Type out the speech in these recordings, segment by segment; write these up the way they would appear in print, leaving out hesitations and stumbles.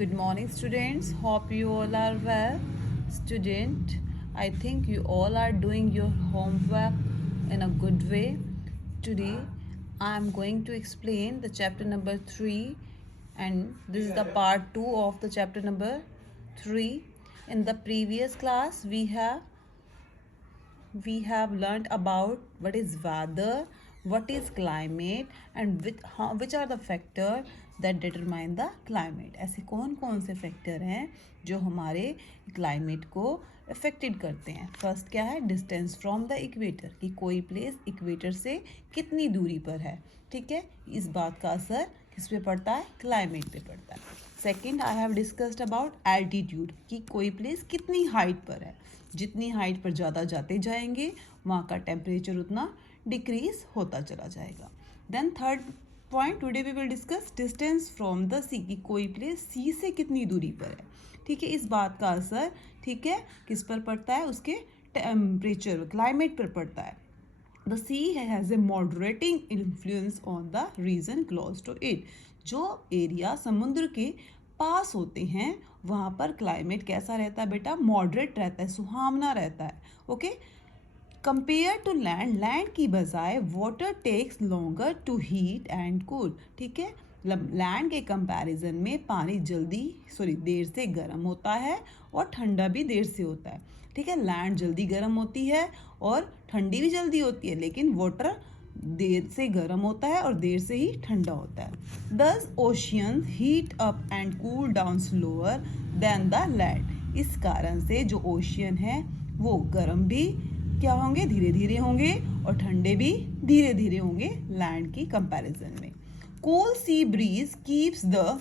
Good morning, students. Hope you all are well. Student, I think you all are doing your homework in a good way. Today, I am going to explain the chapter number 3, and this is the part 2 of the chapter number 3. In the previous class, we have learned about what is weather, what is climate, and which are the factor that determine the climate. ऐसे कौन कौन से factor हैं जो हमारे climate को affected करते हैं. फर्स्ट क्या है, डिस्टेंस फ्रॉम द इक्वेटर, कि कोई प्लेस इक्वेटर से कितनी दूरी पर है. ठीक है, इस बात का असर किस पे पड़ता है, क्लाइमेट पे पड़ता है. Second, I have discussed about altitude, कि कोई प्लेस कितनी हाइट पर है. जितनी हाइट पर ज़्यादा जाते जाएंगे वहाँ का टेम्परेचर उतना डिक्रीज होता चला जाएगा. Then third point, today we will discuss distance from the sea, कि कोई प्लेस सी से कितनी दूरी पर है. ठीक है, इस बात का असर, ठीक है, किस पर पड़ता है, उसके टेम्परेचर क्लाइमेट पर पड़ता है. The sea has a moderating influence on the region close to it. जो एरिया समुद्र के पास होते हैं वहाँ पर क्लाइमेट कैसा रहता है बेटा, मॉडरेट रहता है, सुहावना रहता है. Okay, compare to land, land की बजाय water takes longer to heat and cool. ठीक है, लैंड के कंपैरिजन में पानी देर से गर्म होता है और ठंडा भी देर से होता है. ठीक है, लैंड जल्दी गर्म होती है और ठंडी भी जल्दी होती है, लेकिन वाटर देर से गर्म होता है और देर से ही ठंडा होता है. दस ocean heat up and cool down slower then the land. इस कारण से जो ओशियन है वो गर्म भी क्या होंगे, धीरे धीरे होंगे, और ठंडे भी धीरे धीरे होंगे लैंड की कंपैरिजन में. Cool sea breeze keeps the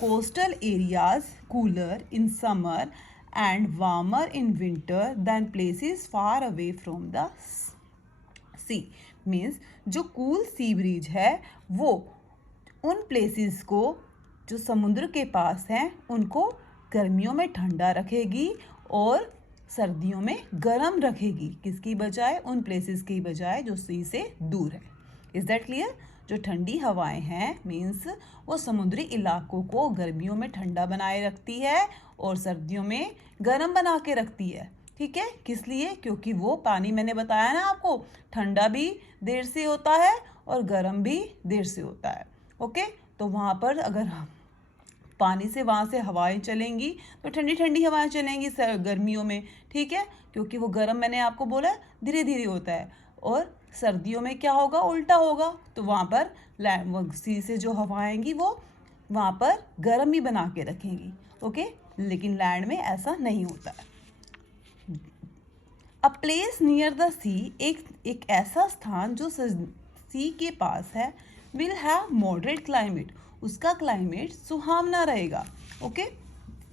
coastal areas cooler in summer and warmer in winter than places far away from the sea. Means जो कूल सी ब्रीज है वो उन प्लेसेस को जो समुद्र के पास हैं उनको गर्मियों में ठंडा रखेगी और सर्दियों में गर्म रखेगी. किसकी बजाय, उन प्लेसेस की बजाय जो सी से दूर है. Is that clear? जो ठंडी हवाएं हैं मीन्स वो समुद्री इलाकों को गर्मियों में ठंडा बनाए रखती है और सर्दियों में गर्म बना के रखती है. ठीक है, किस लिए, क्योंकि वो पानी मैंने बताया ना आपको, ठंडा भी देर से होता है और गर्म भी देर से होता है. ओके, तो वहाँ पर अगर पानी से वहाँ से हवाएं चलेंगी तो ठंडी ठंडी हवाएं चलेंगी गर्मियों में. ठीक है, क्योंकि वो गर्म मैंने आपको बोला धीरे धीरे होता है, और सर्दियों में क्या होगा, उल्टा होगा. तो वहाँ पर सी से जो हवा आएंगी वो वहाँ पर गर्म ही बना के रखेंगी. ओके, लेकिन लैंड में ऐसा नहीं होता है. A place near the sea, एक ऐसा स्थान जो सी के पास है, विल हैव मॉडरेट क्लाइमेट, उसका क्लाइमेट सुहावना रहेगा. Okay,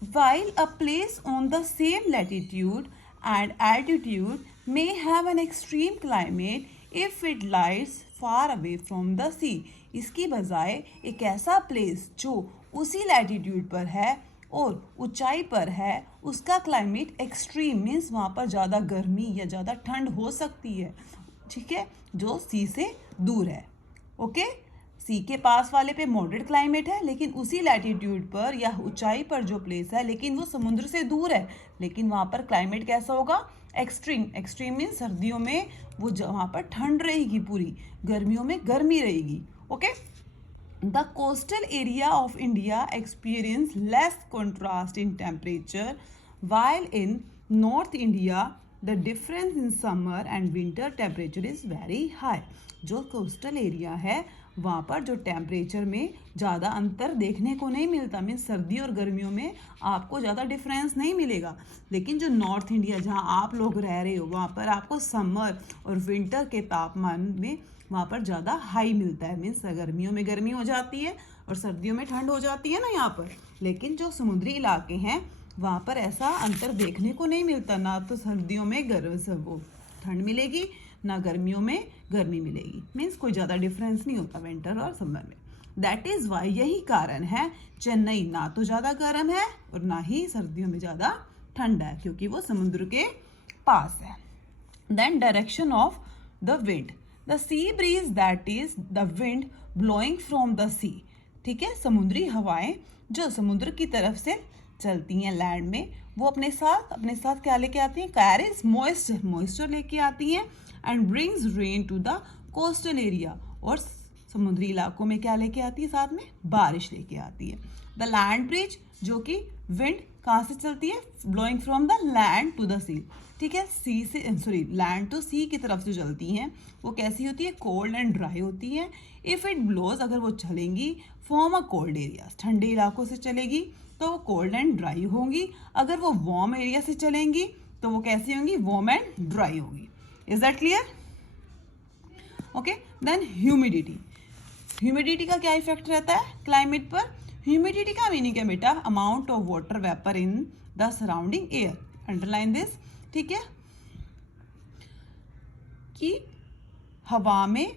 while a place on the same latitude and altitude may have an extreme climate if it lies far away from the sea. इसकी बजाय एक ऐसा प्लेस जो उसी लैटिट्यूड पर है और ऊंचाई पर है, उसका क्लाइमेट एक्सट्रीम मीन्स वहाँ पर ज़्यादा गर्मी या ज़्यादा ठंड हो सकती है. ठीक है, जो सी से दूर है. ओके, सी के पास वाले पे मॉडरेट क्लाइमेट है, लेकिन उसी लैटिट्यूड पर या ऊंचाई पर जो प्लेस है लेकिन वो समुद्र से दूर है, लेकिन वहाँ पर क्लाइमेट कैसा होगा, एक्सट्रीम. एक्सट्रीम मीन्स सर्दियों में वो वहाँ पर ठंड रहेगी पूरी, गर्मियों में गर्मी रहेगी. Okay, the coastal area of India experience less contrast in temperature, while in North India the difference in summer and winter temperature is very high. जो कोस्टल एरिया है वहाँ पर जो टेम्परेचर में ज़्यादा अंतर देखने को नहीं मिलता, मीन्स सर्दी और गर्मियों में आपको ज़्यादा डिफरेंस नहीं मिलेगा. लेकिन जो नॉर्थ इंडिया जहाँ आप लोग रह रहे हो वहाँ पर आपको समर और विंटर के तापमान में वहाँ पर ज़्यादा हाई मिलता है. मीन्स गर्मियों में गर्मी हो जाती है और सर्दियों में ठंड हो जाती है ना यहाँ पर. लेकिन जो समुद्री इलाके हैं वहाँ पर ऐसा अंतर देखने को नहीं मिलता, ना तो सर्दियों में वो ठंड मिलेगी, ना गर्मियों में गर्मी मिलेगी. मीन्स कोई ज़्यादा डिफरेंस नहीं होता विंटर और समर में. दैट इज़ वाई, यही कारण है चेन्नई ना तो ज़्यादा गर्म है और ना ही सर्दियों में ज़्यादा ठंडा है, क्योंकि वो समुद्र के पास है. Then direction of the wind, the sea breeze that is the wind blowing from the sea. ठीक है, समुद्री हवाएं जो समुद्र की तरफ से चलती हैं लैंड में, वो अपने साथ क्या लेके आती हैं? कैरीज मॉइस्चर लेके आती हैं and brings rain to the coastal area, और समुद्री इलाकों में क्या लेके आती है? साथ में बारिश लेके आती है। द लैंड ब्रिज, जो कि विंड कहाँ से चलती है? Blowing from the land to the sea, ठीक है, सी से लैंड टू सी की तरफ से चलती हैं, वो कैसी होती है? कोल्ड एंड ड्राई होती है। इफ़ इट ब्लोज, अगर वो चलेंगी फ्रॉम अ कोल्ड एरिया, ठंडे इलाकों से चलेगी तो वो कोल्ड एंड ड्राई होंगी। अगर वो वार्म एरिया से चलेंगी तो वो कैसी होंगी? वार्म एंड ड्राई होंगी। Is that clear? Okay, then humidity. Humidity का क्या इफेक्ट रहता है क्लाइमेट पर? ह्यूमिडिटी का मीनिंग है बेटा amount of water vapour in the surrounding air. Underline this, ठीक है, कि हवा में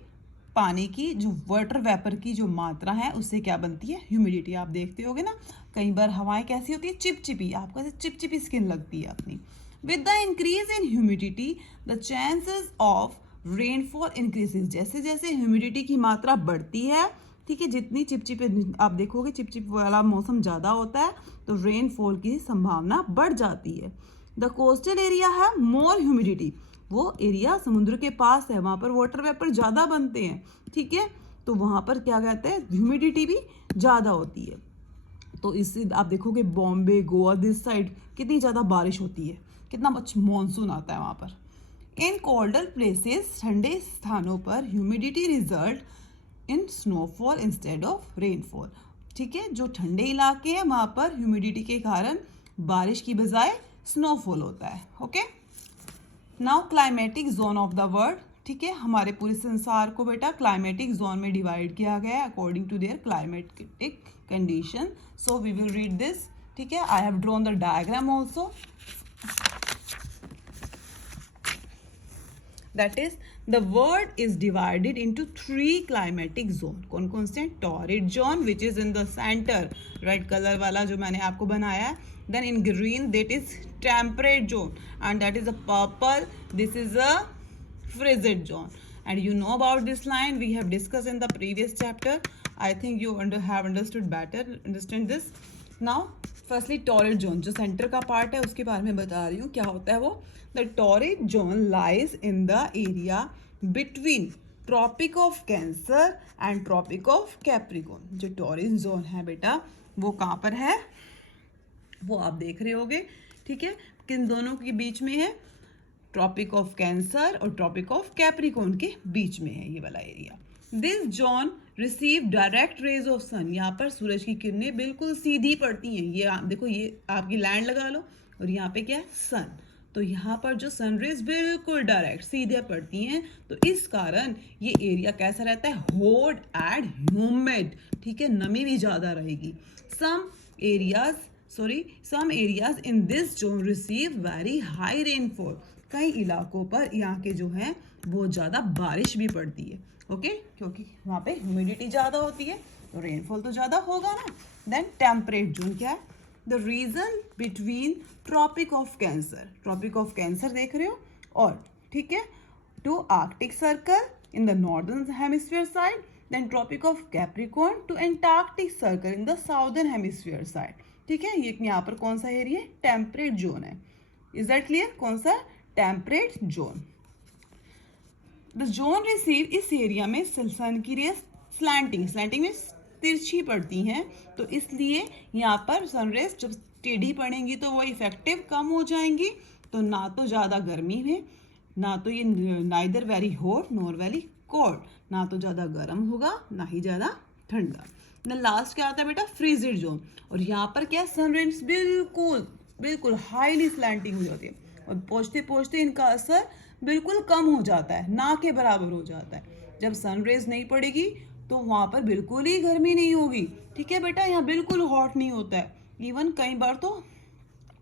पानी की जो वाटर वेपर की जो मात्रा है उससे क्या बनती है? ह्यूमिडिटी। आप देखते होगे ना, कई बार हवाएं कैसी होती है? चिपचिपी, आपको ऐसे चिपचिपी स्किन लगती है अपनी। With the increase in humidity the chances of rainfall increases. जैसे जैसे ह्यूमिडिटी की मात्रा बढ़ती है, ठीक है, जितनी चिपचिप आप देखोगे चिपचिप वाला मौसम ज़्यादा होता है तो रेनफॉल की संभावना बढ़ जाती है। द कोस्टल एरिया है मोर ह्यूमिडिटी, वो एरिया समुद्र के पास है, वहाँ पर वाटर वेपर ज़्यादा बनते हैं, ठीक है, तो वहाँ पर क्या कहते हैं? ह्यूमिडिटी भी ज़्यादा होती है। तो इससे आप देखोगे बॉम्बे, गोवा, दिस साइड कितनी ज़्यादा बारिश होती है, कितना अच्छा मॉनसून आता है वहाँ पर। इन कोल्डर प्लेसेस, ठंडे स्थानों पर humidity result in snowfall instead of rainfall, ठीक है, जो ठंडे इलाके हैं वहाँ पर ह्यूमिडिटी के कारण बारिश की बजाय स्नोफॉल होता है। Okay, now climatic zone of the world, ठीक है, हमारे पूरे संसार को बेटा क्लाइमेटिक जोन में डिवाइड किया गया है according to their climatic condition. So we will read this, ठीक है, I have drawn the diagram also. That is, the world is divided into 3 climatic zone. कौन कौन से? Torrid zone which is in the center, red color वाला जो मैंने आपको बनाया है. Then in green that is temperate zone, and that is a purple, this is a frigid zone. And you know about this line, we have discussed in the previous chapter. I think you have understood better, understand this. Now firstly torrid zone, जो center का part है उसके बारे में बता रही हूँ, क्या होता है वो? The torrid zone lies in the area between Tropic of Cancer and Tropic of Capricorn. जो torrid zone है बेटा वो कहाँ पर है? वो आप देख रहे होगे, ठीक है, किन दोनों के बीच में है? ट्रॉपिक ऑफ कैंसर और ट्रॉपिक ऑफ कैप्रिकॉर्न के बीच में है ये वाला area. This zone receive direct rays of sun, यहाँ पर सूरज की किरणें बिल्कुल सीधी पड़ती हैं। ये आप देखो, ये आपकी लैंड लगा लो और यहाँ पे क्या है? सन। तो यहाँ पर जो सन रेज बिल्कुल डायरेक्ट सीधे पड़ती हैं, तो इस कारण ये एरिया कैसा रहता है? हॉट एंड ह्यूमिड, ठीक है, नमी भी ज़्यादा रहेगी। Some areas in this zone receive very high rainfall, कई इलाकों पर यहाँ के जो है बहुत ज़्यादा बारिश भी पड़ती है। ओके, क्योंकि वहाँ पे ह्यूमिडिटी ज़्यादा होती है तो रेनफॉल तो ज़्यादा होगा ना। देन टेम्परेट जोन क्या है? The region between Tropic of Cancer देख रहे हो, और ठीक है, to Arctic Circle in the northern hemisphere side, then Tropic of Capricorn to Antarctic Circle in the southern hemisphere side, ठीक है। ये यहाँ पर कौन सा एरिया है? टेम्परेट जोन है। Is that clear? कौन सा? Temperate zone. The zone receive, इस एरिया में सन की रेस स्लैंटिंग में तिरछी पड़ती हैं, तो इसलिए यहाँ पर सन रेस जब टेढ़ी पड़ेंगी तो वो इफेक्टिव कम हो जाएंगी, तो ना तो ज़्यादा गर्मी है, ना तो ये neither very hot nor very cold, ना तो ज़्यादा गर्म होगा ना ही ज़्यादा ठंडा। देन लास्ट क्या आता है बेटा? Frigid zone. और यहाँ पर क्या? सन रेस बिल्कुल हाईली स्लैंटिंग हो जाती है और पहुँचते पहुँचते इनका असर बिल्कुल कम हो जाता है, ना के बराबर हो जाता है। जब सन रेज नहीं पड़ेगी तो वहाँ पर बिल्कुल ही गर्मी नहीं होगी, ठीक है बेटा, यहाँ बिल्कुल हॉट नहीं होता है, इवन कई बार तो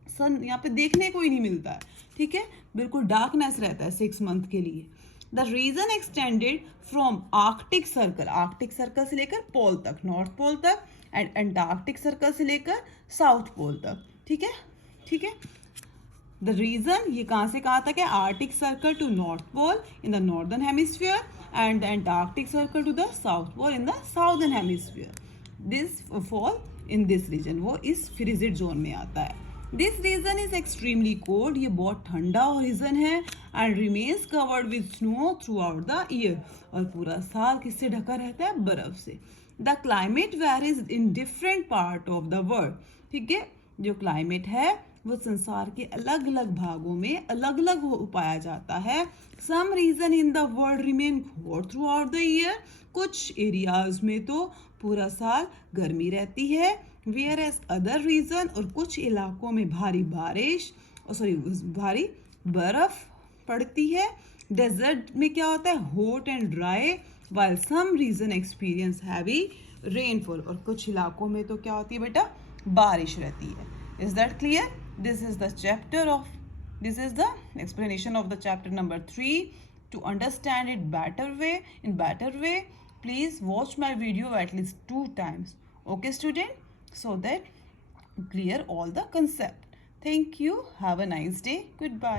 सन यहाँ पे देखने को ही नहीं मिलता है, ठीक है, बिल्कुल डार्कनेस रहता है 6 मंथ के लिए। The region extended from Arctic Circle से लेकर पोल तक, नॉर्थ पोल तक, एंड एंटार्क्टिक सर्कल से लेकर साउथ पोल तक, ठीक है। द रीजन, ये कहाँ से कहाँ तक है? Arctic Circle to North Pole in the northern hemisphere and the Antarctic Circle to the South Pole in the southern hemisphere. This fall in this region, वो इस फ्रिजिड जोन में आता है. This region is extremely cold, ये बहुत ठंडा region है. And remains covered with snow throughout the year, और पूरा साल किससे ढका रहता है? बर्फ से. The climate varies in different part of the world. ठीक है, जो क्लाइमेट है वो संसार के अलग अलग भागों में अलग अलग हो पाया जाता है. Some region in the world remain hot throughout the year, कुछ एरियाज में तो पूरा साल गर्मी रहती है. वेयर एज अदर रीजन, और कुछ इलाकों में भारी बारिश भारी बर्फ पड़ती है. डेजर्ट में क्या होता है? Hot and dry, while some region experience heavy rainfall, और कुछ इलाकों में तो क्या होती है बेटा? बारिश रहती है. Is that clear? This is the explanation of the chapter number 3. To understand it in better way, please watch my video at least 2 times. Okay, student? So that clear all the concept. Thank you. Have a nice day. Goodbye.